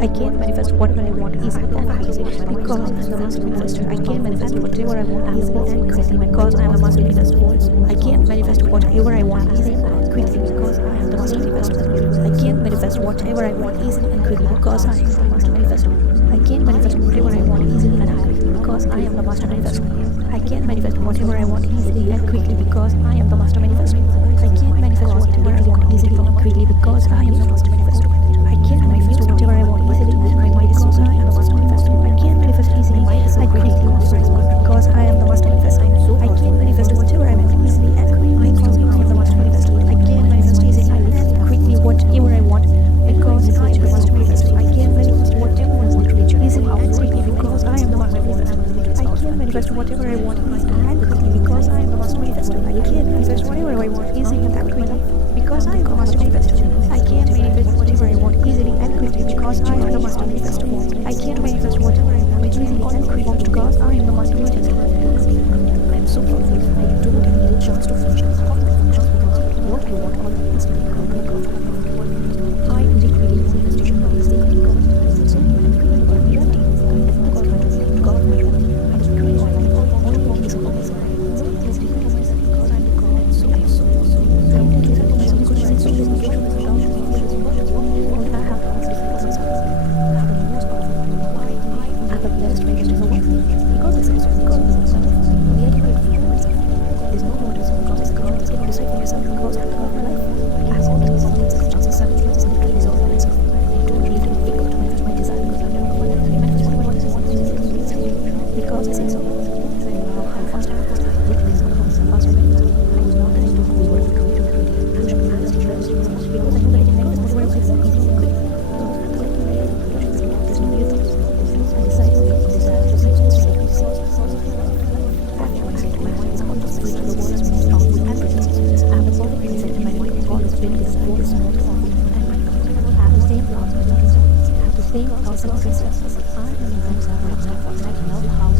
I can't manifest whatever I want easily and quickly because I'm the master manifester. I can't manifest whatever I want easily and quickly because I am the master manifester. I can't manifest whatever I want easily and quickly because I am the master manifester. I can't manifest whatever I want easily and quickly because I am the master manifester. I can't manifest whatever I want easily and quickly because I am the master manifester. I can't manifest whatever I want easily and quickly because I am the master manifester. I can't manifest whatever I want easily and quickly because I am the master manifester. I can't manifest whatever I want easily and quickly because I am the master manifester. I can't manifest easily and quickly because I am the master manifester. I can't manifest whatever I want easily and quickly because I am the master manifester. I can't manifest easily and quickly whatever I want because I am the master manifester. I can't manifest whatever I want easily and quickly because I am the master manifester. I can't manifest whatever I want easily and quickly because I am the master manifester. I can't manifest whatever I want easily and quickly because I am the master manifester. I can't manifest whatever I want easily and quickly because I am the master manifester. I can't manifest whatever I want easily and quickly because I am the master manifester. I am so powerful. I don't have a chance to function just because what I want all is to become my God. I am the creative manifestation of this thing because so I'm creating my reality. God, my reality. I just create my life all in this whole myself. So I'm listening to myself because I'm the God. So I'm so I'm listening to myself because I'm so listening to myself. All that I have is listening to myself. I have the most powerful life. I have the best manifestation in the world because I say so. Because I say so. The idea of myself. There's no more reason because it's God. It's going to decide for myself because I have my life. I have all the circumstances, circumstances that can resolve by myself. I don't need to think of to manifest my desire because I'm never going to manifest what I want because I say so. I know how fast I have to with this how fast I manifest. I know that I do have this work to create and should manifest because I know that I can manifest whatever I want easily and quickly. There's no new thoughts. I decide to desire to say so. I say to my mind is about to speak to the world as most powerful and presence. I have the perfect mindset in my mind of God is big desire is most powerful and I have the same thoughts. I have the same thoughts and senses. I am the I love how